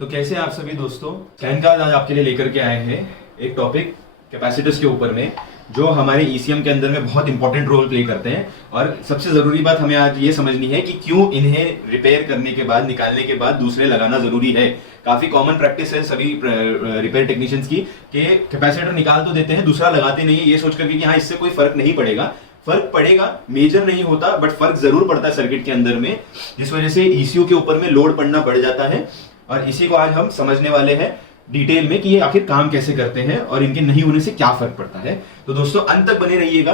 तो कैसे आप सभी दोस्तों, स्कैनकार्ड आज आपके लिए लेकर के आए हैं एक टॉपिक कैपेसिटर्स के ऊपर में, जो हमारे ईसीएम के अंदर में बहुत इंपॉर्टेंट रोल प्ले करते हैं। और सबसे ज़रूरी बात हमें आज ये समझनी है कि क्यों इन्हें रिपेयर करने के बाद, निकालने के बाद दूसरे लगाना ज़रूरी है। काफ़ी कॉमन प्रैक्टिस है सभी रिपेयर टेक्नीशियंस की कि कैपेसिटर निकाल तो देते हैं, दूसरा लगाते नहीं है, ये सोच करके कि हाँ इससे कोई फर्क नहीं पड़ेगा। फर्क पड़ेगा, मेजर नहीं होता, बट फर्क जरूर पड़ता है सर्किट के अंदर में, जिस वजह से ईसीयू के ऊपर में लोड पड़ना बढ़ जाता है। और इसी को आज हम समझने वाले हैं डिटेल में कि ये आखिर काम कैसे करते हैं और इनके नहीं होने से क्या फर्क पड़ता है। तो दोस्तों अंत तक बने रहिएगा,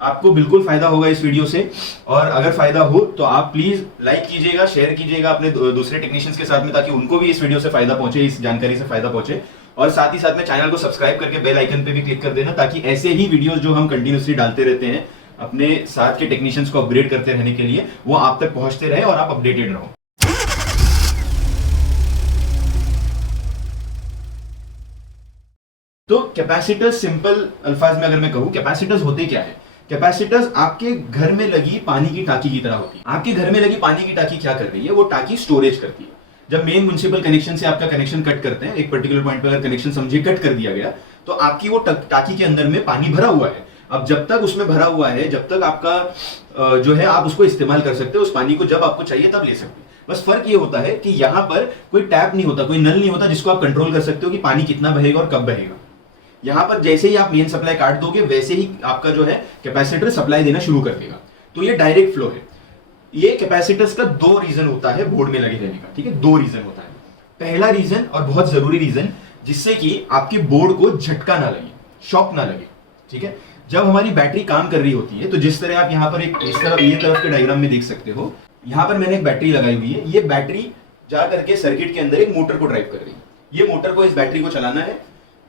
आपको बिल्कुल फायदा होगा इस वीडियो से। और अगर फायदा हो तो आप प्लीज लाइक कीजिएगा, शेयर कीजिएगा अपने दूसरे टेक्नीशियंस के साथ में, ताकि उनको भी इस वीडियो से फायदा पहुंचे, इस जानकारी से फायदा पहुंचे। और साथ ही साथ में चैनल को सब्सक्राइब करके बेल आइकन पे भी क्लिक कर देना, ताकि ऐसे ही वीडियोस जो हम कंटिन्यूसली डालते रहते हैं अपने साथ के टेक्नीशियंस को अपग्रेड करते रहने के लिए, वो आप तक पहुंचते रहे और आप अपडेटेड रहो। तो कैपेसिटर्स, सिंपल अल्फाज में अगर मैं कहूं, कैपेसिटर्स होते क्या है? कैपेसिटर्स आपके घर में लगी पानी की टाकी की तरह होती है। आपके घर में लगी पानी की टाकी क्या कर रही है? वो टाकी स्टोरेज करती है। जब मेन म्युनिसिपल कनेक्शन से आपका कनेक्शन कट करते हैं, एक पर्टिकुलर पॉइंट पर अगर कनेक्शन समझिए कट कर दिया गया, तो आपकी वो टाकी के अंदर में पानी भरा हुआ है। अब जब तक उसमें भरा हुआ है, जब तक आपका जो है आप उसको इस्तेमाल कर सकते हो, उस पानी को जब आपको चाहिए तब ले सकते हो। बस फर्क ये होता है कि यहाँ पर कोई टैप नहीं होता, कोई नल नहीं होता जिसको आप कंट्रोल कर सकते हो कि पानी कितना बहेगा और कब बहेगा। यहाँ पर जैसे ही आप मेन सप्लाई काट दोगे, वैसे ही आपका जो है कैपेसिटर सप्लाई देना शुरू कर देगा। तो ये डायरेक्ट फ्लो है। ये कैपेसिटर्स का दो रीजन होता है बोर्ड में लगे रहने का, ठीक है? दो रीजन होता है। पहला रीजन और बहुत जरूरी रीजन, जिससे कि आपके बोर्ड को झटका ना लगे, शॉक ना लगे, ठीक है? जब हमारी बैटरी काम कर रही होती है, तो जिस तरह आप यहाँ पर एक इस तरफ, ये तरफ के डायग्राम में देख सकते हो, यहाँ पर मैंने एक बैटरी लगाई हुई है। ये बैटरी जा करके सर्किट के अंदर एक मोटर को ड्राइव कर रही है। ये मोटर को, इस बैटरी को चलाना है।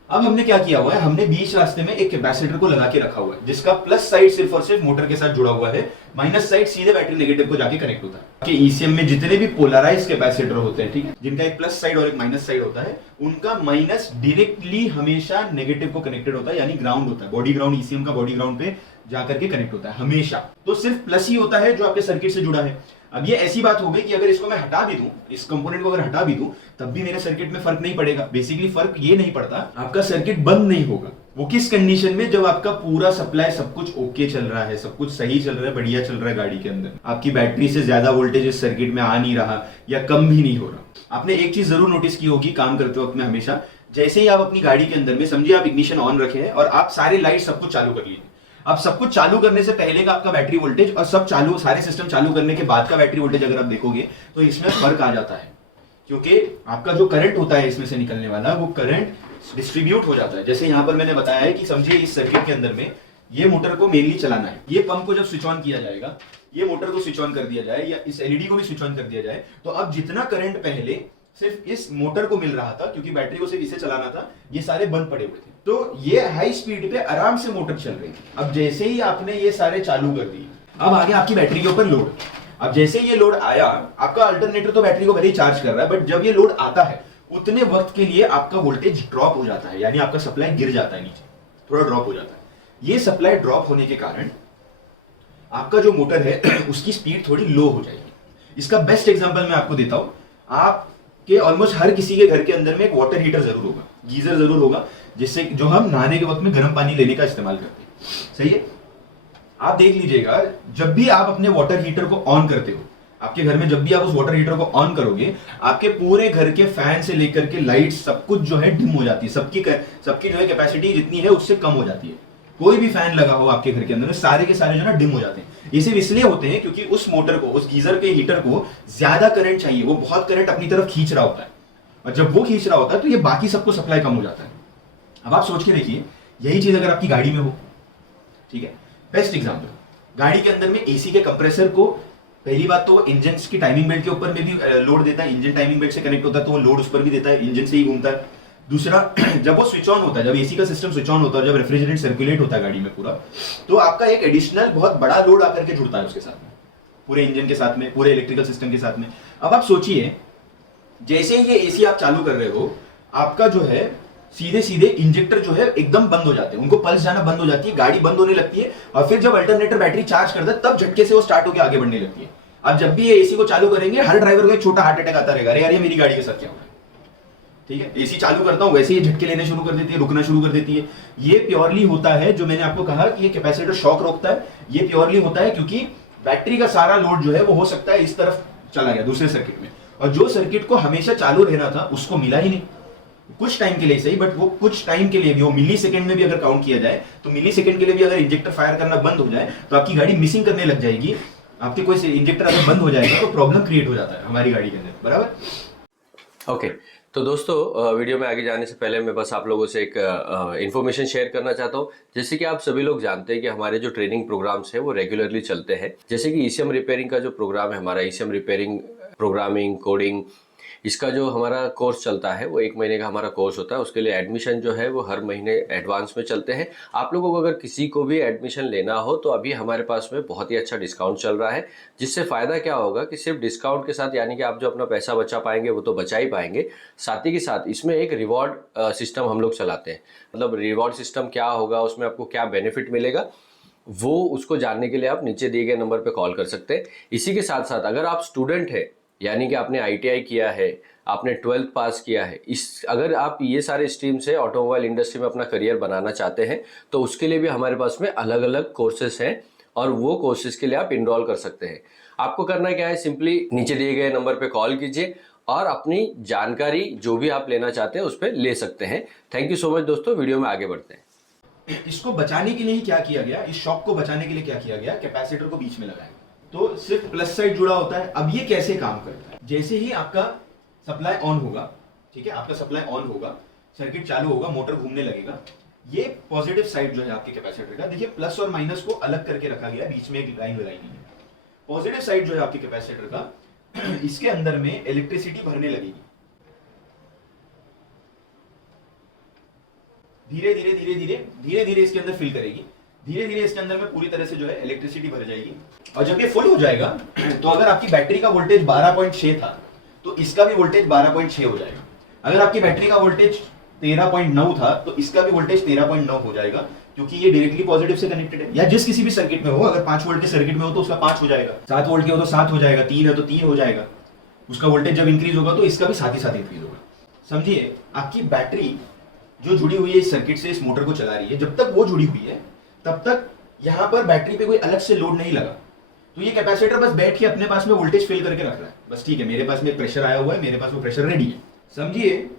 अब हमने क्या किया हुआ है, हमने बीच रास्ते में एक कैपेसिटर को लगा के रखा हुआ है, जिसका प्लस साइड सिर्फ और सिर्फ मोटर के साथ जुड़ा हुआ है, माइनस साइड सीधे बैटरी नेगेटिव को जाके कनेक्ट होता है। कि ईसीएम में जितने भी पोलराइज कैपेसिटर होते हैं, ठीक है, जिनका एक प्लस साइड और एक माइनस साइड होता है, उनका माइनस डायरेक्टली हमेशा नेगेटिव को कनेक्टेड होता है, यानी ग्राउंड होता है। बॉडी ग्राउंड, ईसीएम का बॉडी ग्राउंड पे जाकर के कनेक्ट होता है हमेशा। तो सिर्फ प्लस ही होता है जो आपके सर्किट से जुड़ा है। अब ये ऐसी बात हो गई कि अगर इसको मैं हटा भी दूं, इस कंपोनेंट को अगर हटा भी दूं, तब भी मेरे सर्किट में फर्क नहीं पड़ेगा। बेसिकली फर्क ये नहीं पड़ता, आपका सर्किट बंद नहीं होगा। वो किस कंडीशन में? जब आपका पूरा सप्लाई सब कुछ ओके चल रहा है, सब कुछ सही चल रहा है, बढ़िया चल रहा है गाड़ी के अंदर, आपकी बैटरी से ज्यादा वोल्टेज इस सर्किट में आ नहीं रहा या कम भी नहीं हो रहा। आपने एक चीज जरूर नोटिस की होगी काम करते वक्त में, हमेशा जैसे ही आप अपनी गाड़ी के अंदर में, समझिए आप इग्निशन ऑन रखे हैं और आप सारे लाइट सब कुछ चालू कर लीजिए। अब सब कुछ चालू करने से पहले का आपका बैटरी वोल्टेज और सब चालू, सारे सिस्टम चालू करने के बाद का बैटरी वोल्टेज अगर आप देखोगे, तो इसमें फर्क आ जाता है। क्योंकि आपका जो करंट होता है इसमें से निकलने वाला, वो करंट डिस्ट्रीब्यूट हो जाता है। जैसे यहां पर मैंने बताया है कि समझिए इस सर्किट के अंदर में ये मोटर को मेनली चलाना है। ये पंप को जब स्विच ऑन किया जाएगा, ये मोटर को स्विच ऑन कर दिया जाए, या इस एलईडी को भी स्विच ऑन कर दिया जाए, तो अब जितना करंट पहले सिर्फ इस मोटर को मिल रहा था, क्योंकि बैटरी को सिर्फ इसे चलाना था, ये सारे बंद पड़े हुए थे। तो ये हाई स्पीड पे आराम से मोटर चल रही थी। अब जैसे ही आपने ये सारे चालू कर दिए, अब आगे आपकी बैटरी के ऊपर लोड। अब जैसे ये लोड आया, आपका अल्टरनेटर तो बैटरी को भले ही चार्ज कर रहा है, बट जब ये लोड आता है, उतने वक्त के लिए आपका वोल्टेज ड्रॉप हो जाता है, यानी आपका सप्लाई गिर जाता है नीचे, थोड़ा ड्रॉप हो जाता है। ये सप्लाई ड्रॉप होने के कारण आपका जो मोटर है उसकी स्पीड थोड़ी लो हो जाएगी। इसका बेस्ट एग्जांपल मैं आपको देता हूं। आपके ऑलमोस्ट हर किसी के घर के अंदर में एक वाटर हीटर जरूर होगा, गीजर जरूर होगा, जिससे जो हम नहाने के वक्त में गर्म पानी लेने का इस्तेमाल करते हैं। सही है? आप देख लीजिएगा, जब भी आप अपने वाटर हीटर को ऑन करते हो, आपके घर में जब भी आप उस वाटर हीटर को ऑन करोगे, आपके पूरे घर के फैन से लेकर के लाइट सब कुछ जो है डिम हो जाती है। सबकी जो है कैपेसिटी जितनी है उससे कम हो जाती है। कोई भी फैन लगा हो आपके घर के अंदर, सारे के सारे जो है डिम हो जाते हैं। ये सिर्फ इसलिए होते हैं क्योंकि उस मोटर को, उस गीजर के हीटर को ज्यादा करंट चाहिए, वो बहुत करंट अपनी तरफ खींच रहा होता है, और जब वो खींच रहा होता है तो ये बाकी सबको सप्लाई कम हो जाता है। अब आप सोच के देखिए, यही चीज अगर आपकी गाड़ी में हो, ठीक है? बेस्ट एग्जांपल, गाड़ी के अंदर में एसी के कंप्रेसर को, पहली बात तो इंजन की टाइमिंग बेल्ट के ऊपर में भी लोड देता है, इंजन टाइमिंग बेल्ट से कनेक्ट होता है तो वो लोड उस पर भी देता है, इंजन से ही घूमता है। दूसरा, जब वो स्विच ऑन होता है, जब एसी का सिस्टम स्विच ऑन होता है, जब रेफ्रिजरेंट सर्कुलेट होता है गाड़ी में पूरा, तो आपका एक एडिशनल बहुत बड़ा लोड आकर के जुड़ता है उसके साथ में, पूरे इंजन के साथ में, पूरे इलेक्ट्रिकल सिस्टम के साथ में। अब आप सोचिए, जैसे ही ये एसी आप चालू कर रहे हो, आपका जो है सीधे सीधे इंजेक्टर जो है एकदम बंद हो जाते हैं, उनको पल्स जाना बंद हो जाती है, गाड़ी बंद होने लगती है, और फिर जब अल्टरनेटर बैटरी चार्ज करता है, तब झटके से वो स्टार्ट होकर आगे बढ़ने लगती है। अब जब भी ये एसी को चालू करेंगे, हर ड्राइवर को एक छोटा हार्ट अटैक आता रहेगा, अरे यार ये मेरी गाड़ी के साथ क्या हो रहा है। ठीक है, एसी चालू करता हूं वैसे ही झटके लेने शुरू कर देती है, रुकना शुरू कर देती है। ये प्योरली होता है, जो मैंने आपको कहा कि ये कैपेसिटर शॉक रोकता है, ये प्योरली होता है क्योंकि बैटरी का सारा लोड जो है वो हो सकता है इस तरफ चला गया दूसरे सर्किट में, और जो सर्किट को हमेशा चालू रहना था उसको मिला ही नहीं। कुछ टाइम के लिए सही, बट वो कुछ टाइम के लिए भी, वो मिली सेकेंड में भी अगर काउंट किया जाए तो मिली सेकेंड के लिए भी अगर इंजेक्टर फायर करना बंद हो जाए तो आपकी गाड़ी मिसिंग करने लग जाएगी। आपके कोई इंजेक्टर अगर बंद हो जाएगा तो प्रॉब्लम क्रिएट हो जाता है हमारी गाड़ी के अंदर, बराबर। ओके तो दोस्तों, वीडियो में आगे जाने से पहले मैं बस आप लोगों से एक इन्फॉर्मेशन शेयर करना चाहता हूँ। जैसे कि आप सभी लोग जानते हैं कि हमारे जो ट्रेनिंग प्रोग्राम्स है वो रेगुलरली चलते हैं। जैसे कि ईसीएम रिपेयरिंग का जो प्रोग्राम है हमारा, ईसीएम रिपेयरिंग, प्रोग्रामिंग, कोडिंग, इसका जो हमारा कोर्स चलता है वो 1 महीने का हमारा कोर्स होता है। उसके लिए एडमिशन जो है वो हर महीने एडवांस में चलते हैं। आप लोगों को अगर किसी को भी एडमिशन लेना हो तो अभी हमारे पास में बहुत ही अच्छा डिस्काउंट चल रहा है, जिससे फ़ायदा क्या होगा कि सिर्फ डिस्काउंट के साथ, यानी कि आप जो अपना पैसा बचा पाएंगे वो तो बचा ही पाएंगे, साथ ही के साथ इसमें एक रिवॉर्ड सिस्टम हम लोग चलाते हैं। मतलब रिवॉर्ड सिस्टम क्या होगा, उसमें आपको क्या बेनिफिट मिलेगा, वो उसको जानने के लिए आप नीचे दिए गए नंबर पर कॉल कर सकते हैं। इसी के साथ साथ अगर आप स्टूडेंट है, यानी कि आपने ITI किया है, आपने 12th पास किया है, अगर आप ये सारे स्ट्रीम से ऑटोमोबाइल इंडस्ट्री में अपना करियर बनाना चाहते हैं तो उसके लिए भी हमारे पास में अलग अलग कोर्सेस हैं, और वो कोर्सेज के लिए आप इनरोल कर सकते हैं। आपको करना क्या है, सिंपली नीचे दिए गए नंबर पे कॉल कीजिए और अपनी जानकारी जो भी आप लेना चाहते हैं उस पर ले सकते हैं। थैंक यू सो मच दोस्तों, वीडियो में आगे बढ़ते हैं। इसको बचाने के लिए ही क्या किया गया, इस शॉक को बचाने के लिए क्या किया गया, कैपेसिटर को बीच में लगाया तो सिर्फ प्लस साइड जुड़ा होता है। अब ये कैसे काम करता है, जैसे ही आपका सप्लाई ऑन होगा, ठीक है, आपका सप्लाई ऑन होगा, सर्किट चालू होगा, मोटर घूमने लगेगा, ये पॉजिटिव साइड जो है आपके कैपेसिटर का, देखिए प्लस और माइनस को अलग करके रखा गया, बीच में एक लाइन लगाई गई है। पॉजिटिव साइड जो है आपके कैपेसिटर का, इसके अंदर में इलेक्ट्रिसिटी भरने लगेगी, धीरे धीरे धीरे धीरे धीरे धीरे इसके अंदर फिल करेगी, धीरे धीरे इसके अंदर में पूरी तरह से जो है इलेक्ट्रिसिटी भर जाएगी। और जब ये फुल हो जाएगा तो अगर आपकी बैटरी का वोल्टेज 12.6 था तो इसका भी वोल्टेज 12.6 हो जाएगा। अगर आपकी बैटरी का वोल्टेज 13.9 था तो इसका भी वोल्टेज 13.9 हो जाएगा, क्योंकि ये डायरेक्टली पॉजिटिव से कनेक्टेड है। या जिस किसी भी सर्किट में हो, अगर 5 वोल्ट के सर्किट में हो तो उसका 5 हो जाएगा, 7 वोल्ट के हो तो 7 हो जाएगा, 3 है तो 3 हो जाएगा। उसका वोल्टेज जब इंक्रीज होगा तो इसका भी साथ ही साथ इंक्रीज होगा। समझिए, आपकी बैटरी जो जुड़ी हुई है इस सर्किट से, इस मोटर को चला रही है, जब तक वो जुड़ी हुई है तब तक यहां पर बैटरी पे कोई अलग से लोड नहीं लगा, तो ये कैपेसिटर बस बैठ के अपने पास में वोल्टेज फिल करके रख रहा है। बस ठीक है, मेरे पास में प्रेशर आया हुआ है, मेरे पास वो प्रेशर रेडी है। समझिए,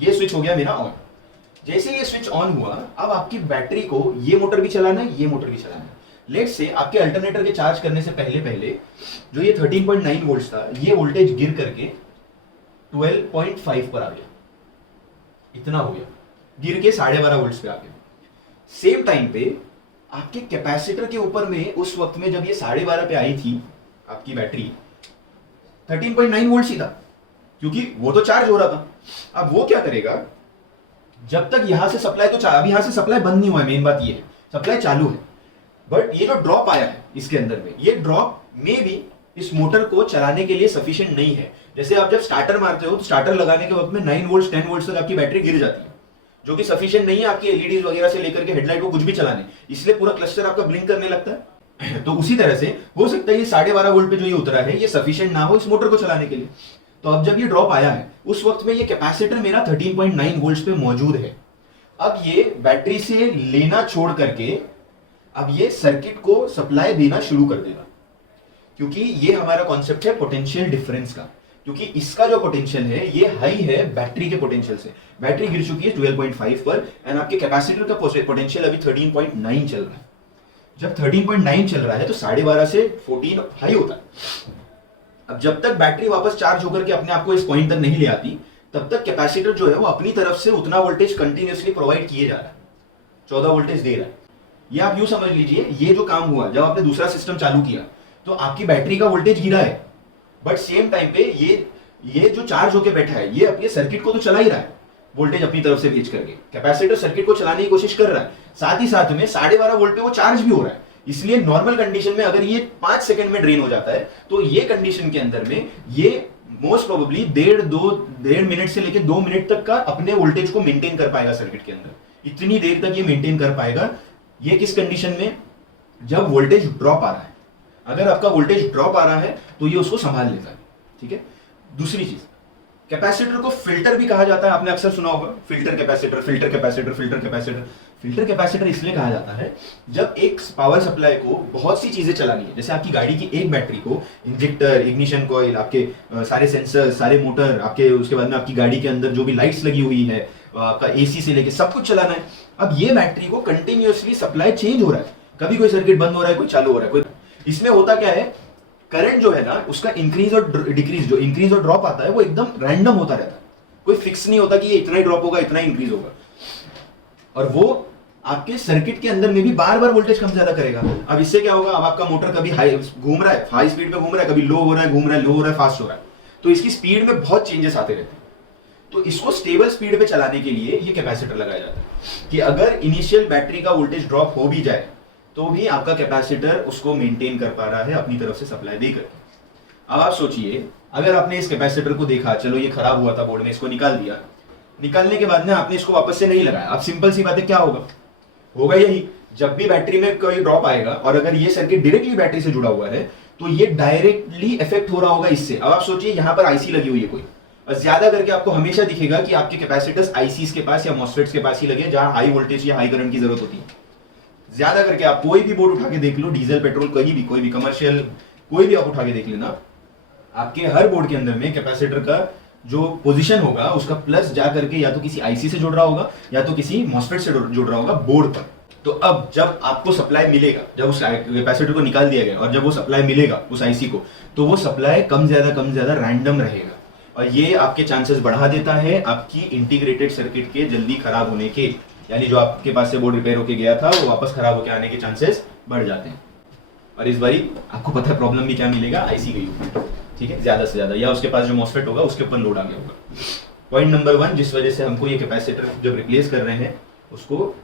ये स्विच हो गया मेरा ऑन। जैसे ये स्विच ऑन हुआ, अब आपकी बैटरी को ये मोटर भी चलाना है, ये मोटर भी चलाना है। लेट्स से आपके अल्टरनेटर के चार्ज करने से पहले पहले जो ये 13.9 वोल्ट था, ये वोल्टेज गिर करके 12.5 पर आ गया, इतना हो गया, गिर के 12.5 वोल्ट पे आ गया। सेम टाइम पे आपके कैपेसिटर के ऊपर में उस वक्त में जब ये 12.5 पे आई थी आपकी बैटरी, 13.9 वोल्ट ही था, क्योंकि वो तो चार्ज हो रहा था। अब वो क्या करेगा, जब तक यहां से सप्लाई तो अभी यहां से सप्लाई बंद नहीं हुआ है, मेन बात ये है, सप्लाई चालू है, बट ये जो ड्रॉप आया है इसके अंदर में, ये ड्रॉप में भी इस मोटर को चलाने के लिए सफिशिएंट नहीं है। जैसे आप जब स्टार्टर मारते हो तो स्टार्टर लगाने के वक्त में 9 वोल्ट 10 वोल्ट तक आपकी बैटरी गिर जाती है, जो कि सफिशिएंट नहीं है आपकी एलईडीज वगैरह से लेकर के हेडलाइट को कुछ भी चलाने, इसलिए पूरा क्लस्टर आपका ब्लिंक करने लगता है। तो उसी तरह से हो सकता है ये 12.5 वोल्ट पे जो ये उतरा है ये सफिशिएंट ना हो इस मोटर को चलाने के लिए। तो अब जब ये ड्रॉप आया है उस वक्त में ये कैपेसिटर मेरा 13.9 वोल्ट पे मौजूद है। अब ये बैटरी से लेना छोड़ करके अब ये सर्किट को सप्लाई देना शुरू कर देगा, क्योंकि ये हमारा कॉन्सेप्ट है पोटेंशियल डिफरेंस का, क्योंकि इसका जो पोटेंशियल है ये हाई है बैटरी के पोटेंशियल से। बैटरी गिर चुकी है 12.5 पर एंड आपके कैपेसिटर का पोटेंशियल अभी 13.9 चल रहा है। जब 13.9 चल रहा है तो 12.5 से 14 हाई होता है। अब जब तक बैटरी वापस चार्ज होकर के अपने आप को इस पॉइंट तक नहीं ले आती, तब तक कैपेसिटर जो है वो अपनी तरफ से उतना वोल्टेज कंटिन्यूअसली प्रोवाइड किए जा रहा है, 14 वोल्टेज दे रहा है। ये आप यूं समझ लीजिए, ये जो काम हुआ जब आपने दूसरा सिस्टम चालू किया तो आपकी बैटरी का वोल्टेज गिरा है, बट सेम टाइम पे ये जो चार्ज होके बैठा है ये अपने सर्किट को तो चला ही रहा है, वोल्टेज अपनी तरफ से भेज करके कैपेसिटर सर्किट को चलाने की कोशिश कर रहा है, साथ ही साथ में 12.5 वोल्ट पे वो चार्ज भी हो रहा है। इसलिए नॉर्मल कंडीशन में अगर ये 5 सेकंड में ड्रेन हो जाता है तो ये कंडीशन के अंदर में ये मोस्ट प्रोबेबली 1.5 मिनट से लेकर 2 मिनट तक का अपने वोल्टेज को मेंटेन कर पाएगा सर्किट के अंदर। इतनी देर तक ये मेंटेन कर पाएगा। ये किस कंडीशन में, जब वोल्टेज ड्रॉप आ रहा है। अगर आपका वोल्टेज ड्रॉप आ रहा है तो ये उसको संभाल लेता है, ठीक है। दूसरी चीज, कैपेसिटर को फिल्टर भी कहा जाता है, आपने अक्सर सुना होगा, filter capacitor, filter capacitor, filter capacitor. Filter capacitor इसलिए कहा जाता है जब एक पावर सप्लाई को बहुत सी चीजें चलानी है, जैसे आपकी गाड़ी की एक बैटरी को इंजेक्टर, इग्निशन कॉइल, आपके सारे सेंसर, सारे मोटर, आपके उसके बाद में आपकी गाड़ी के अंदर जो भी लाइट्स लगी हुई है, आपका एसी से लेके सब कुछ चलाना है। अब ये बैटरी को कंटिन्यूअसली सप्लाई चेंज हो रहा है, कभी कोई सर्किट बंद हो रहा है, कोई चालू हो रहा है, कोई। इसमें होता क्या है, करंट जो है ना उसका इंक्रीज और डिक्रीज, जो इंक्रीज और ड्रॉप आता है वो एकदम रैंडम होता रहता है, कोई फिक्स नहीं होता कि ये इतना ही ड्रॉप होगा, इतना ही इंक्रीज होगा। और वो आपके सर्किट के अंदर में भी बार बार वोल्टेज कम ज्यादा करेगा। अब इससे क्या होगा, अब आपका मोटर कभी हाई घूम रहा है, हाई स्पीड पे घूम रहा है, कभी लो हो रहा है, घूम रहा है, लो हो रहा है, फास्ट हो रहा है, तो इसकी स्पीड में बहुत चेंजेस आते रहते हैं। तो इसको स्टेबल स्पीड पे चलाने के लिए ये कैपेसिटर लगाया जाता है कि अगर इनिशियल बैटरी का वोल्टेज ड्रॉप हो भी जाए तो भी आपका कैपेसिटर उसको मेंटेन कर पा रहा है अपनी तरफ से सप्लाई देकर। अब आप सोचिए, अगर आपने इस कैपेसिटर को देखा, चलो ये खराब हुआ था बोर्ड में, इसको निकाल दिया, निकालने के बाद में आपने इसको वापस से नहीं लगाया, अब सिंपल सी बात है, क्या होगा यही, जब भी बैटरी में कोई ड्रॉप आएगा और अगर ये सर्किट डायरेक्टली बैटरी से जुड़ा हुआ है तो ये डायरेक्टली इफेक्ट हो रहा होगा इससे। अब आप सोचिए, यहां पर आईसी लगी हुई है कोई, और ज्यादा करके आपको हमेशा दिखेगा कि आपके कैपेसिटर्स आईसीस के पास या मॉसफेट्स के पास ही लगे, जहां हाई वोल्टेज या हाई करंट की जरूरत होती है। ज्यादा करके आप कोई भी बोर्ड उठा के देख लो, डीजल, पेट्रोल, कहीं भी, कोई भी कमर्शियल, कोई भी आप उठा के देख लेना, आपके हर बोर्ड के अंदर में कैपेसिटर का जो पोजीशन होगा उसका प्लस जा करके या तो किसी आईसी से जुड़ रहा होगा या तो किसी मॉसफेट से जुड़ रहा होगा बोर्ड पर। तो अब जब आपको सप्लाई मिलेगा, जब उस कैपेसिटर को निकाल दिया गया और जब वो सप्लाई मिलेगा उस आईसी को, तो वो सप्लाई कम ज्यादा रैंडम रहेगा, और ये आपके चांसेस बढ़ा देता है आपकी इंटीग्रेटेड सर्किट के जल्दी खराब होने के, यानी जो आपके पास से बोर्ड रिपेयर होके गया था वो वापस खराब होके आने के चांसेस बढ़ जाते हैं। और इस बारी आपको पता है प्रॉब्लम भी क्या मिलेगा, आईसी गई होगी, ठीक है, ज्यादा से ज्यादा, या उसके पास जो मॉसफेट होगा उसके ऊपर लोड आ गया होगा। पॉइंट नंबर 1, जिस वजह से हमको ये कैपेसिटर जब रिप्लेस कर रहे हैं उसको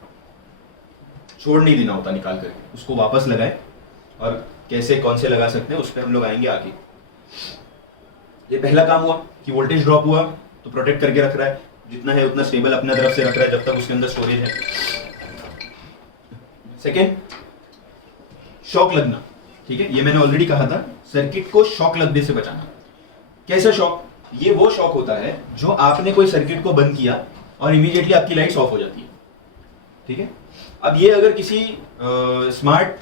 छोड़ नहीं देना होता, निकाल करके उसको वापस लगाएं, और कैसे कौन से लगा सकते हैं उस पर हम लोग आएंगे आगे। ये पहला काम हुआ कि वोल्टेज ड्रॉप हुआ तो प्रोटेक्ट करके रख रहा है, जितना है उतना स्टेबल अपने तरफ से रख रहा है जब तक उसके अंदर स्टोरेज है। सेकेंड, शॉक लगना, ठीक है, ये मैंने ऑलरेडी कहा था, सर्किट को शॉक लगने से बचाना। कैसा शॉक? ये वो शॉक होता है जो आपने कोई सर्किट को बंद किया और इमीडिएटली आपकी लाइट्स ऑफ हो जाती है, ठीक है। अब ये अगर किसी स्मार्ट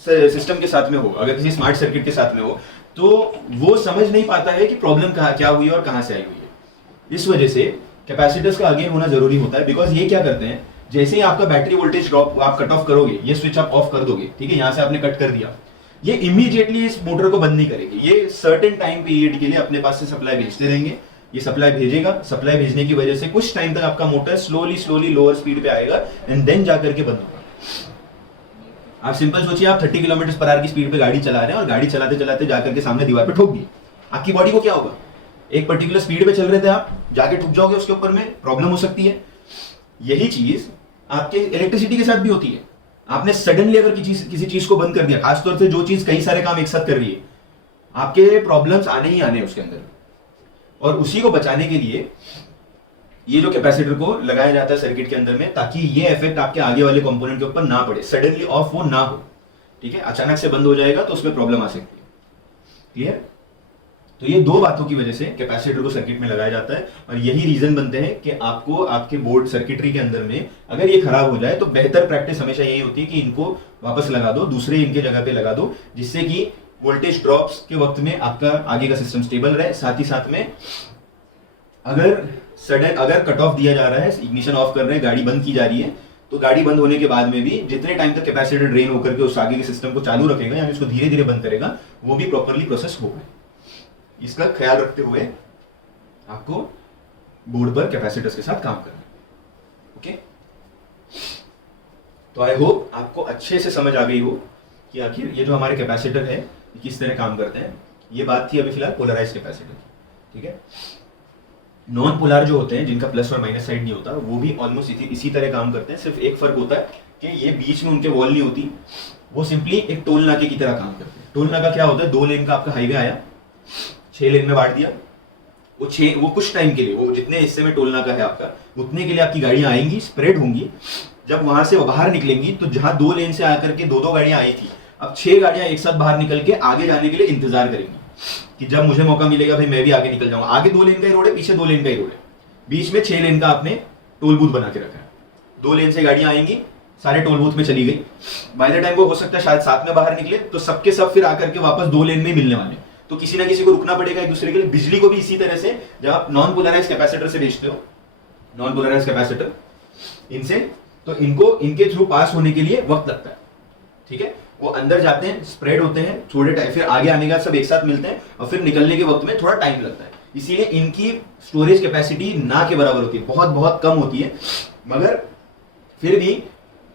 सिस्टम के साथ में हो, अगर किसी स्मार्ट सर्किट के साथ में हो, तो वो समझ नहीं पाता है कि प्रॉब्लम क्या हुई है और कहां से आई हुई है। इस वजह से कैपेसिटर्स का अगेन होना जरूरी होता है, बिकॉज ये क्या करते हैं, जैसे ही आपका बैटरी वोल्टेज ड्रॉप आप कट ऑफ करोगे, ये स्विच आप ऑफ कर दोगे, ठीक है, यहां से आपने कट कर दिया, ये इमीडिएटली इस मोटर को बंद नहीं करेगी, ये सर्टेन टाइम पीरियड के लिए अपने पास से सप्लाई भेजते रहेंगे। ये सप्लाई भेजेगा, सप्लाई भेजने की वजह से कुछ टाइम तक आपका मोटर स्लोली लोअर स्पीड पे आएगा एंड देन जाकर के बंद होगा। आप सिंपल सोचिए, आप 30 किलोमीटर पर आवर की स्पीड पे गाड़ी चला रहे हैं और गाड़ी चलाते चलाते जाकर के सामने दीवार पे ठोक दी, आपकी बॉडी को क्या होगा? एक पर्टिकुलर स्पीड पे चल रहे थे आप, जाके ठुक जाओगे उसके ऊपर में, प्रॉब्लम हो सकती है। यही चीज आपके इलेक्ट्रिसिटी के साथ भी होती है। आपने सडनली अगर किसी चीज को बंद कर दिया, खासतौर से जो चीज कई सारे काम एक साथ कर रही है, आपके प्रॉब्लम्स आने ही आने उसके अंदर। और उसी को बचाने के लिए ये जो कैपेसिटर को लगाया जाता है सर्किट के अंदर में, ताकि ये इफेक्ट आपके आगे वाले कंपोनेंट के ऊपर ना पड़े, सडनली ऑफ वो ना हो, ठीक है। अचानक से बंद हो जाएगा तो उसमें प्रॉब्लम आ सकती है, क्लियर। तो ये दो बातों की वजह से कैपेसिटर को सर्किट में लगाया जाता है, और यही रीजन बनते हैं कि आपको आपके बोर्ड सर्किटरी के अंदर में अगर ये खराब हो जाए तो बेहतर प्रैक्टिस हमेशा यही होती है कि इनको वापस लगा दो, दूसरे इनके जगह पे लगा दो, जिससे कि वोल्टेज ड्रॉप्स के वक्त में आपका आगे का सिस्टम स्टेबल रहे। साथ ही साथ में अगर कट ऑफ दिया जा रहा है, इग्निशन ऑफ कर रहे हैं, गाड़ी बंद की जा रही है, तो गाड़ी बंद होने के बाद में भी जितने टाइम तक कैपेसिटर ड्रेन होकर के उस आगे के सिस्टम को चालू रखेगा, यानी उसको धीरे धीरे बंद करेगा, वो भी प्रॉपरली प्रोसेस होगा। इसका ख्याल रखते हुए आपको बोर्ड पर कैपेसिटर्स के साथ काम करना है, ओके। तो आई होप आपको अच्छे से समझ आ गई हो कि आखिर ये जो हमारे कैपेसिटर है किस तरह काम करते हैं। ये बात थी अभी फिलहाल पोलराइज्ड कैपेसिटर, ठीक है। नॉन पोलर जो होते हैं, जिनका प्लस और माइनस साइड नहीं होता, वो भी ऑलमोस्ट इसी तरह काम करते हैं। सिर्फ एक फर्क होता है कि ये बीच में उनके वॉल नहीं होती, वो सिंपली एक टोल नाके की तरह काम करते हैं। टोल नाका क्या होता है? 2 लेन का आपका हाईवे आया, 6 लेन में बांट दिया, वो कुछ टाइम के लिए, वो जितने हिस्से में टोल नाका है आपका, उतने के लिए आपकी गाड़ियां आएंगी, स्प्रेड होंगी। जब वहां से बाहर निकलेंगी तो जहां 2 लेन से आकर के 2-2 गाड़ियां आई थी, अब 6 गाड़ियां एक साथ बाहर निकल के आगे जाने के लिए इंतजार करेंगी कि जब मुझे मौका मिलेगा भाई मैं भी आगे निकल जाऊंगा। आगे 2 लेन का ही रोड है, पीछे 2 लेन का ही रोड है, बीच में 6 लेन का आपने टोल बूथ बना के रखा है। 2 लेन से गाड़ियां आएंगी, सारे टोल बूथ में चली गई। बाय द टाइम वो हो सकता है शायद साथ में बाहर निकले तो सबके सब फिर आकर के वापस 2 लेन में ही मिलने वाले, तो किसी ना किसी को रुकना पड़ेगा एक दूसरे के लिए। बिजली को भी इसी तरह से जब आप नॉन पोलराइज कैपेसिटर से भेजते हो, नॉन पोलराइज कैपेसिटर इनसे, तो इनको इनके थ्रू पास होने के लिए वक्त लगता है, ठीक है। वो अंदर जाते हैं, स्प्रेड होते हैं थोड़े टाइम, फिर आगे आने का सब एक साथ मिलते हैं और फिर निकलने के वक्त में थोड़ा टाइम लगता है। इसीलिए इनकी स्टोरेज कैपेसिटी ना के बराबर होती है, बहुत बहुत कम होती है, मगर फिर भी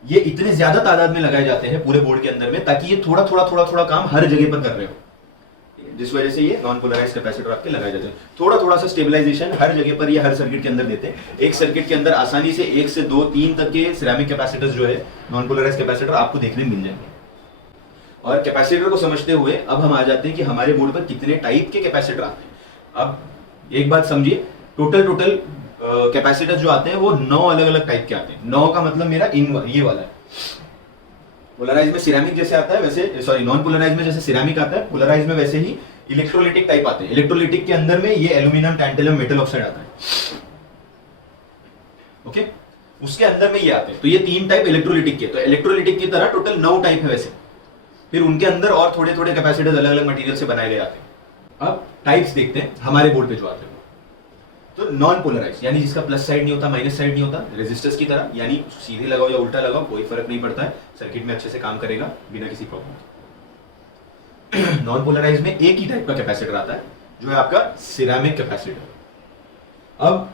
ये इतने ज्यादा तादाद में लगाए जाते हैं पूरे बोर्ड के अंदर में, ताकि ये थोड़ा थोड़ा थोड़ा थोड़ा काम हर जगह पर कर रहे हो, जिस वजह से ये नॉन पोलराइज कैपेसिटर आपके लगाए जाते हैं। थोड़ा थोड़ा सा स्टेबलाइजेशन हर जगह पर ये हर सर्किट के अंदर देते हैं। एक सर्किट के अंदर आसानी से 1 से 2 3 तक के सिरेमिक कैपेसिटर्स जो है नॉन पोलराइज कैपेसिटर आपको देखने मिल जाएंगे। और कैपेसिटर को समझते हुए अब हम आ जाते हैं कि हमारे बोर्ड पर कितने टाइप के कैपेसिटर आते हैं। अब एक बात समझिए, टोटल कैपेसिटर जो आते हैं वो 9 अलग अलग टाइप के आते हैं। 9 का मतलब मेरा ये वाला है। पोलराइज में सिरेमिक जैसे आता है वैसे, सॉरी नॉन पोलराइज में जैसे सिरेमिक आता है, पोलराइज में वैसे ही इलेक्ट्रोलिटिक टाइप आते हैं। इलेक्ट्रोलिटिक के अंदर में ये एल्यूमिनियम, टैंटेलम, मेटल ऑक्साइड आता है, ओके। उसके अंदर में ये आते हैं। तो ये 3 टाइप इलेक्ट्रोलिटिक के, तो इलेक्ट्रोलिटिक की तरह टोटल 9 टाइप है वैसे, फिर उनके अंदर और थोड़े थोड़े कैपेसिटर्स अलग अलग मटेरियल से बनाए गए आते हैं। अब टाइप्स देखते हैं हमारे बोर्ड पे जो आते हैं। तो नॉन पोलराइज यानी जिसका प्लस साइड नहीं होता, माइनस साइड नहीं होता, रेजिस्टर्स की तरह, यानी सीधे लगाओ या उल्टा लगाओ कोई फर्क नहीं पड़ता है, सर्किट में अच्छे से काम करेगा बिना किसी प्रॉब्लम के। नॉन पोलराइज में एक ही टाइप का कैपेसिटर आता है जो है आपका सिरेमिक कैपेसिटर। अब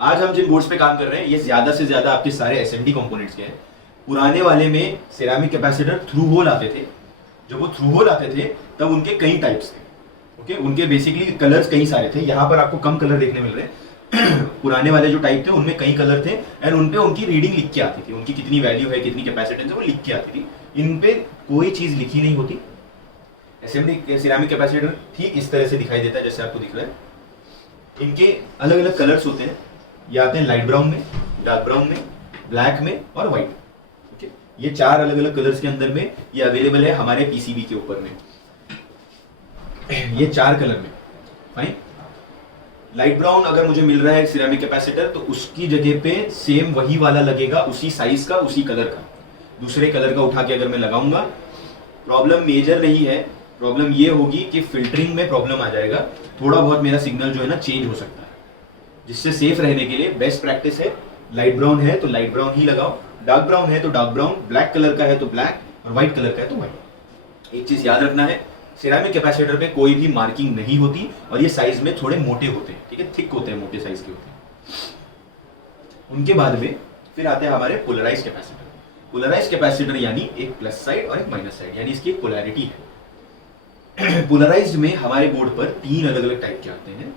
आज हम जिन बोर्ड्स पे काम कर रहे हैं ये ज्यादा से ज्यादा आपके सारे एसएमडी कंपोनेंट्स के हैं। पुराने वाले में सिरेमिक कैपेसिटर थ्रू होल आते थे। जब वो थ्रू होल आते थे तब उनके कई टाइप्स थे, ओके। उनके बेसिकली कलर्स कई सारे थे, यहाँ पर आपको कम कलर देखने मिल रहे हैं। पुराने वाले जो टाइप थे उनमें कई कलर थे एंड उनपे उनकी रीडिंग लिख के आती थी, उनकी कितनी वैल्यू है, कितनी कैपेसिटेंस है वो लिख के आती थी। इन पे कोई चीज लिखी नहीं होती। एसएमडी सिरेमिक कैपेसिटर ठीक इस तरह से दिखाई देता है जैसे आपको दिख रहा है। इनके अलग अलग कलर्स होते हैं, ये आते हैं लाइट ब्राउन में, डार्क ब्राउन में, ब्लैक में और व्हाइट, ओके। ये 4 अलग अलग कलर्स के अंदर में ये अवेलेबल है हमारे पीसीबी के ऊपर में, ये 4 कलर में, फाइन। लाइट ब्राउन अगर मुझे मिल रहा है सिरेमिक कैपेसिटर तो उसकी जगह पे सेम वही वाला लगेगा, उसी साइज का, उसी कलर का। दूसरे कलर का उठा के अगर मैं लगाऊंगा प्रॉब्लम मेजर नहीं है, प्रॉब्लम ये होगी कि फिल्टरिंग में प्रॉब्लम आ जाएगा, थोड़ा बहुत मेरा सिग्नल जो है ना चेंज हो सकता है। जिससे सेफ रहने के लिए बेस्ट प्रैक्टिस है, लाइट ब्राउन है तो लाइट ब्राउन ही लगाओ, डार्क ब्राउन है तो डार्क ब्राउन, ब्लैक कलर का है तो ब्लैक और व्हाइट कलर का है तो व्हाइट। एक चीज याद रखना है, सिरेमिक कैपेसिटर पे कोई भी मार्किंग नहीं होती और ये साइज में थोड़े मोटे होते हैं, ठीक है, थिक होते हैं, मोटे साइज के होते हैं। उनके बाद में फिर आते हैं हमारे पोलराइज कैपेसिटर। पोलराइज कैपेसिटर यानी एक प्लस साइड और एक माइनस साइड, यानी इसकी एक पोलैरिटी है। पोलराइज्ड में हमारे बोर्ड पर 3 अलग अलग टाइप के आते हैं।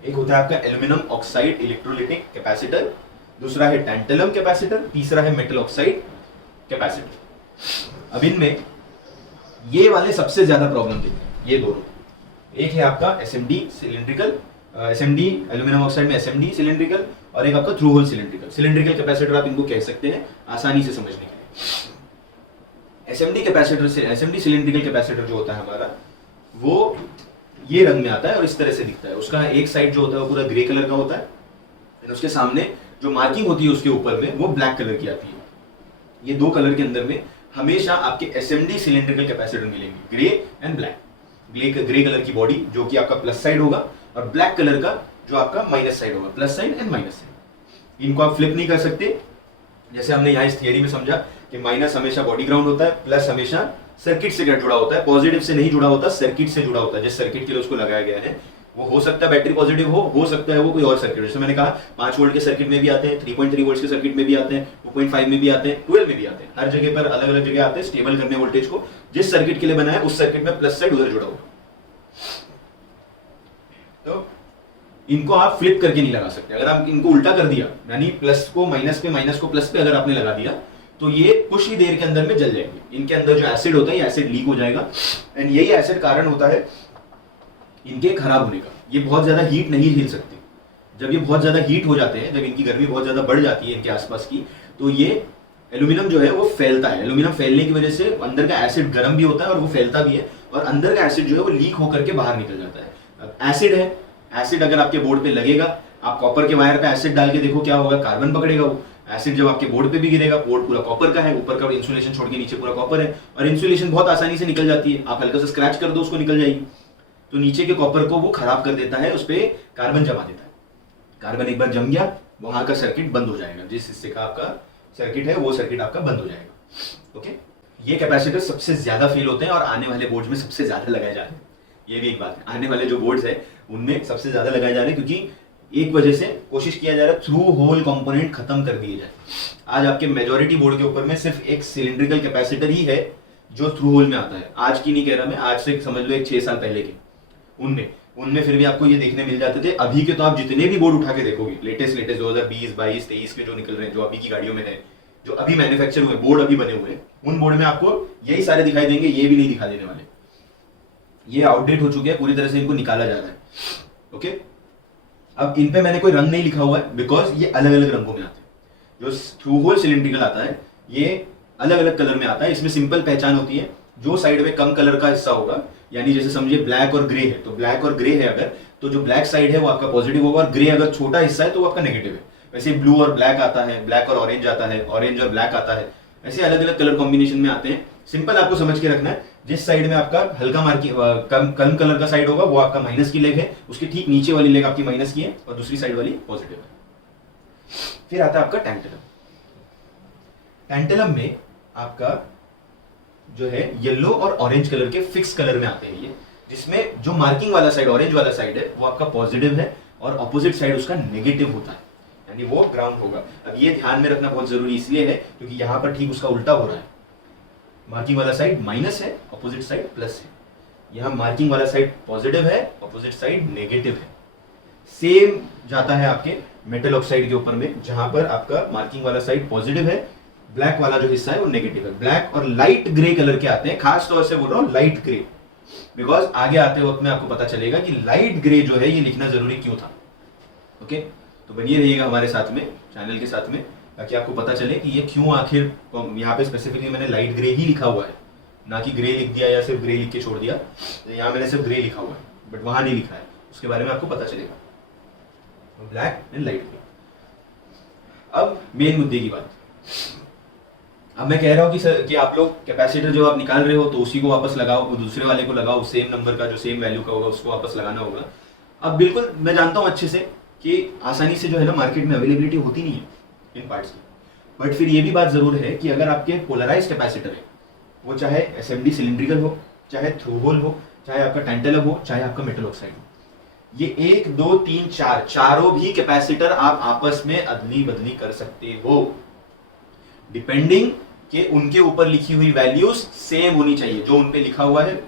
एक होता है आपका एल्यूमिनियम ऑक्साइड इलेक्ट्रोलिटिक कैपेसिटर, दूसरा है टैंटेलम कैपेसिटर, तीसरा है मेटल ऑक्साइड कैपेसिटर। अब इनमें ये वाले सबसे ज्यादा प्रॉब्लम देते हैं, ये दोनों। एक है आपका SMD cylindrical, SMD aluminium oxide में एसएमडी सिलिंड्रिकल, और एक आपका through hole cylindrical. Cylindrical capacitor आप इनको कह सकते हैं आसानी से समझने के लिए। एसएमडी कैपेसिटर से, एसएमडी सिलिंड्रिकल कैपेसिटर जो होता है हमारा, वो ये रंग में आता है और इस तरह से दिखता है। उसका एक साइड जो होता है वो पूरा ग्रे कलर का होता है और उसके सामने जो मार्किंग होती है उसके ऊपर में वो ब्लैक कलर की आती है। ये 2 कलर के अंदर में हमेशा आपके एसएमडी सिलिंड्रिकल कैपेसिटर मिलेंगे, grey and black. Grey colour की बॉडी जो कि आपका प्लस साइड होगा और ब्लैक कलर का जो आपका माइनस साइड होगा, plus side and minus side. इनको आप फ्लिप नहीं कर सकते, जैसे हमने यहाँ इस थियरी में समझा कि माइनस हमेशा बॉडी ग्राउंड होता है, प्लस हमेशा सर्किट से जुड़ा होता है, पॉजिटिव से नहीं जुड़ा होता, सर्किट से जुड़ा होता है। जिस सर्किट के लिए उसको लगाया गया है वो हो सकता है बैटरी पॉजिटिव हो सकता है वो कोई और सर्किट। जैसे मैंने कहा 5 वोल्ट के सर्किट में भी आते हैं, 3.3 वोल्ट के सर्किट में भी आते हैं, 2.5 में भी आते हैं, 12 में भी आते हैं। हर जगह पर अलग अलग जगह आते हैं स्टेबल करने वोल्टेज को। जिस सर्किट के लिए बनाया उस सर्किट में प्लस साइड उधर जुड़ा होगा। तो इनको आप फ्लिप करके नहीं लगा सकते। अगर आप इनको उल्टा कर दिया, यानी प्लस को माइनस पे, माइनस को प्लस पे अगर आपने लगा दिया तो ये कुछ ही देर के अंदर में जल जाएंगे। इनके अंदर जो एसिड होता है ये एसिड लीक हो जाएगा एंड यही एसिड कारण होता है इनके खराब होने का। ये बहुत ज्यादा हीट नहीं झेल सकते। जब ये बहुत ज्यादा हीट हो जाते हैं, जब इनकी गर्मी बहुत ज्यादा बढ़ जाती है इनके आसपास की, तो ये एल्यूमिनियम जो है वो फैलता है। एल्यूमिनियम फैलने की वजह से अंदर का एसिड गर्म भी होता है और वो फैलता भी है और अंदर का एसिड जो है वो लीक होकर के बाहर निकल जाता है। अब एसिड है, एसिड अगर आपके बोर्ड पे लगेगा, आप कॉपर के वायर पे एसिड डाल के देखो क्या होगा, कार्बन पकड़ेगा वो एसिड। जब आपके बोर्ड पे भी गिरेगा, बोर्ड पूरा कॉपर का है, ऊपर का इंसुलेशन छोड़ के नीचे पूरा कॉपर है, और इंसुलेशन बहुत आसानी से निकल जाती है, आप हल्का सा स्क्रैच कर दो उसको निकल जाएगी। तो नीचे के कॉपर को वो खराब कर देता है, उस पर कार्बन जमा देता है। कार्बन एक बार जम गया, वहां का सर्किट बंद हो जाएगा, जिस हिस्से का आपका सर्किट है वो सर्किट आपका बंद हो जाएगा। ओके, ये कैपेसिटर सबसे ज्यादा फेल होते हैं और आने वाले बोर्ड्स में सबसे ज्यादा लगाए जा रहे हैं। ये भी एक बात है, आने वाले जो बोर्ड्स है उनमें सबसे ज्यादा लगाए जा रहे हैं, क्योंकि एक वजह से कोशिश किया जा रहा है थ्रू होल कंपोनेंट खत्म कर दिए जाए। आज आपके मेजॉरिटी बोर्ड के ऊपर में सिर्फ एक सिलिंड्रिकल कैपेसिटर ही है जो थ्रू होल में आता है। आज की नहीं कह रहा मैं, आज से समझ लो एक 6 साल पहले के उनमें फिर भी आपको ये देखने मिल जाते थे। अभी के तो आप जितने भी बोर्ड उठा के देखोगे, लेटेस्ट 2020, 22, 23 के जो निकल रहे हैं, जो अभी की गाड़ियों में है, जो अभी मैन्युफैक्चर हुए बोर्ड अभी बने हुए हैं, उन बोर्ड में आपको यही सारे दिखाई देंगे, ये भी नहीं दिखा देने वाले। ये आउटडेट हो चुके हैं पूरी तरह से, इनको निकाला जा रहा है। ओके, अब इन पे मैंने कोई रंग नहीं लिखा हुआ है, बिकॉज ये अलग अलग रंगों में आते हैं। जो थ्रू होल सिलिंड्रिकल आता है ये अलग अलग कलर में आता है। इसमें सिंपल पहचान होती है, जो साइड में कम कलर का हिस्सा होगा, यानी जैसे समझिए ब्लैक और ग्रे है, तो ब्लैक और ग्रे है अगर, तो जो ब्लैक साइड है वो आपका पॉजिटिव होगा, और ग्रे अगर छोटा हिस्सा है तो वो आपका नेगेटिव है। वैसे ब्लू और ब्लैक आता है, ब्लैक और ऑरेंज आता है, ऑरेंज और ब्लैक आता है, ऐसे अलग अलग कलर कॉम्बिनेशन में आते हैं। सिंपल आपको समझ के रखना है, जिस साइड में आपका हल्का मार्किंग कम कलर का साइड होगा वो आपका माइनस की लेग है, उसके ठीक नीचे वाली लेग आपकी माइनस की है और दूसरी साइड वाली पॉजिटिव है। फिर आता है आपका टैंटलम। टैंटलम में आपका जो है येलो और ऑरेंज कलर के फिक्स कलर में आते हैं ये, जिसमें जो मार्किंग वाला साइड ऑरेंज वाला साइड है वो आपका पॉजिटिव है और ऑपोजिट साइड उसका नेगेटिव होता है, यानी वो ग्राउंड होगा। अब ये ध्यान में रखना बहुत जरूरी इसलिए है क्योंकि यहां पर ठीक उसका उल्टा हो रहा है। मार्किंग वाला साइड माइनस है, ऑपोजिट साइड प्लस है। यहां मार्किंग वाला साइड पॉजिटिव है, ऑपोजिट साइड नेगेटिव है। सेम जाता है आपके मेटल ऑक्साइड के ऊपर में, जहां पर आपका मार्किंग वाला साइड पॉजिटिव है, ब्लैक वाला जो हिस्सा है वो नेगेटिव है। ब्लैक और लाइट ग्रे कलर के आते हैं, खास तौर से बोल रहा हूं लाइट ग्रे, बिकॉज आगे आते वक्त में आपको पता चलेगा कि लाइट ग्रे जो है ये लिखना जरूरी क्यों था। ओके, तो बनिए रहिएगा हमारे साथ में, चैनल के साथ में, ताकि आपको पता चले कि ये क्यों आखिर यहाँ पे स्पेसिफिकली मैंने लाइट ग्रे ही लिखा हुआ है, ना कि ग्रे लिख दिया या सिर्फ ग्रे लिख के छोड़ दिया। तो यहाँ मैंने सिर्फ ग्रे लिखा हुआ है, बट वहां नहीं लिखा है, उसके बारे में आपको पता चलेगा। Black and light grey. अब मेन मुद्दे की बात, अब मैं कह रहा हूं कि सर कि आप लोग कैपेसिटर जो आप निकाल रहे हो तो उसी को वापस लगाओ, दूसरे वाले को लगाओ, सेम नंबर का जो सेम वैल्यू का होगा उसको वापस लगाना होगा। अब बिल्कुल मैं जानता हूं अच्छे से कि आसानी से जो है ना मार्केट में अवेलेबिलिटी होती नहीं है इन पार्ट्स की, बट फिर ये भी बात जरूर है कि अगर आपके पोलराइज कैपेसिटर है, वो चाहे एसएमडी सिलिंड्रिकल हो, चाहे थ्रू होल हो, चाहे आपका टैंटलम हो, चाहे आपका मेटल ऑक्साइड हो, ये 1, 2, 3, 4 चारों भी कैपेसिटर आप आपस में अदली बदली कर सकते हो, डिपेंडिंग कि उनके ऊपर लिखी हुई वैल्यूज सेम होनी चाहिए। जो उन पे लिखा हुआ है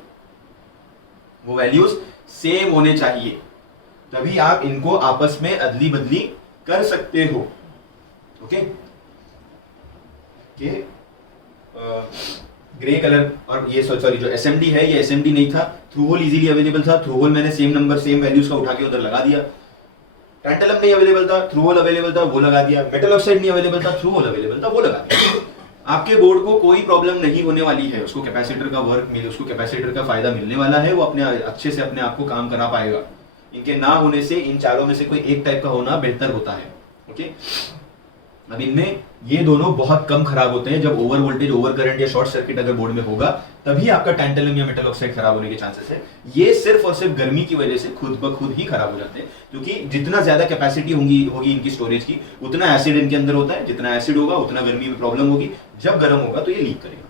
वो वैल्यूज सेम होने चाहिए, तभी आप इनको आपस में अदली बदली कर सकते हो। ओके, कि ग्रे कलर और ये सॉरी जो एसएमडी है ये एसएमडी नहीं था, थ्रू होल इजीली अवेलेबल था, थ्रू होल मैंने सेम नंबर सेम वैल्यूज का उठा के उधर लगा दिया। टैंटलम नहीं अवेलेबल था, थ्रू होल अवेलेबल था, वो लगा दिया। मेटल ऑक्साइड नहीं अवेलेबल था, थ्रू होल अवेलेबल था, वो लगा दिया। आपके बोर्ड को कोई प्रॉब्लम नहीं होने वाली है, उसको कैपेसिटर का वर्क मिले, उसको कैपेसिटर का फायदा मिलने वाला है, वो अपने अच्छे से अपने आप को काम करा पाएगा। इनके ना होने से इन चारों में से कोई एक टाइप का होना बेहतर होता है। ओके, अब इनमें ये दोनों बहुत कम खराब होते हैं। जब ओवर वोल्टेज, ओवर करंट या शॉर्ट सर्किट अगर बोर्ड में होगा तभी आपका टैंटलम या मेटल ऑक्साइड खराब होने के चांसेस है। ये सिर्फ और सिर्फ गर्मी की वजह से खुद ब खुद ही खराब हो जाते हैं, क्योंकि जितना ज्यादा कैपेसिटी होगी इनकी स्टोरेज की, उतना एसिड इनके अंदर होता है, जितना एसिड होगा उतना गर्मी में प्रॉब्लम होगी, जब गर्म होगा तो ये लीक करेगा।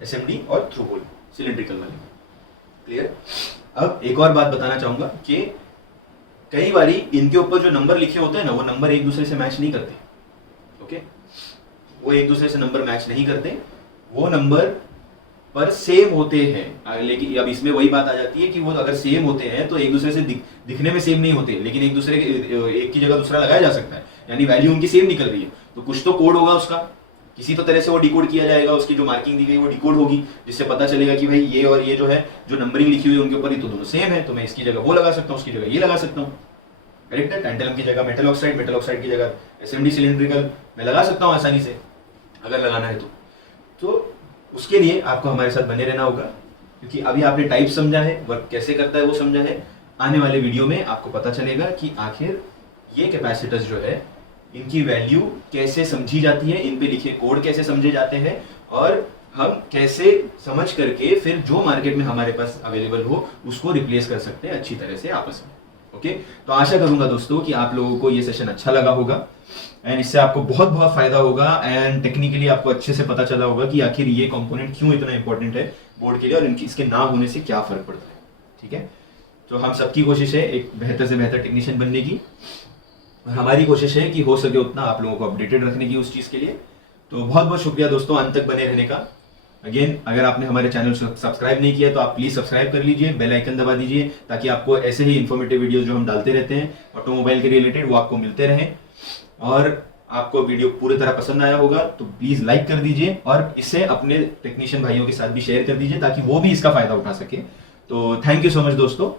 एसएमडी और थ्रू होल सिलिंड्रिकल वाले, क्लियर। अब एक और बात बताना चाहूंगा कि कई बारी इनके ऊपर जो नंबर लिखे होते हैं ना, वो नंबर एक दूसरे से मैच नहीं करते। ओके, वो एक दूसरे से नंबर मैच नहीं करते, वो नंबर पर सेम होते हैं, लेकिन अब इसमें वही बात आ जाती है कि वो अगर सेम होते हैं तो एक दूसरे से दिखने में सेम नहीं होते, लेकिन एक दूसरे के एक की जगह दूसरा लगाया जा सकता है, यानी वैल्यू उनकी सेम निकल रही है, तो कुछ तो कोड होगा उसका, किसी तो तरह से वो डिकोड किया जाएगा, उसकी जो मार्किंग दी गई वो डिकोड होगी, जिससे पता चलेगा कि भाई ये और ये जो है जो नंबरिंग लिखी हुई है उनके ऊपर ही तो दोनों सेम है, तो मैं इसकी जगह वो लगा सकता हूँ, उसकी जगह ये लगा सकता हूँ। करेक्ट है, टैंटलम की जगह मेटल ऑक्साइड की जगह एसएमडी सिलिंड्रिकल मैं लगा सकता हूँ आसानी से, अगर लगाना है तो उसके लिए आपको हमारे साथ बने रहना होगा। क्योंकि अभी आपने टाइप समझा है, वर्क कैसे करता है वो समझा है। आने वाले वीडियो में आपको पता चलेगा कि आखिर ये कैपेसिटर्स जो है इनकी वैल्यू कैसे समझी जाती है, इन पे लिखे कोड कैसे समझे जाते हैं, और हम कैसे समझ करके फिर जो मार्केट में हमारे पास अवेलेबल हो उसको रिप्लेस कर सकते हैं अच्छी तरह से आपस में। ओके, तो आशा करूंगा दोस्तों कि आप लोगों को ये सेशन अच्छा लगा होगा एंड इससे आपको बहुत बहुत फायदा होगा एंड टेक्निकली आपको अच्छे से पता चला होगा कि आखिर ये कंपोनेंट क्यों इतना इंपॉर्टेंट है बोर्ड के लिए और इनकी इसके ना होने से क्या फर्क पड़ता है। ठीक है, तो हम सबकी कोशिश है एक बेहतर से बेहतर टेक्नीशियन बनने की, और हमारी कोशिश है कि हो सके उतना आप लोगों को अपडेटेड रखने की उस चीज़ के लिए। तो बहुत बहुत शुक्रिया दोस्तों अंत तक बने रहने का। अगेन, अगर आपने हमारे चैनल को सब्सक्राइब नहीं किया तो आप प्लीज़ सब्सक्राइब कर लीजिए, बेल आइकन दबा दीजिए ताकि आपको ऐसे ही इन्फॉर्मेटिव वीडियोस जो हम डालते रहते हैं ऑटोमोबाइल के रिलेटेड वो आपको मिलते रहें। और आपको वीडियो पूरी तरह पसंद आया होगा तो प्लीज़ लाइक कर दीजिए और इसे अपने टेक्नीशियन भाइयों के साथ भी शेयर कर दीजिए ताकि वो भी इसका फ़ायदा उठा सके। तो थैंक यू सो मच दोस्तों।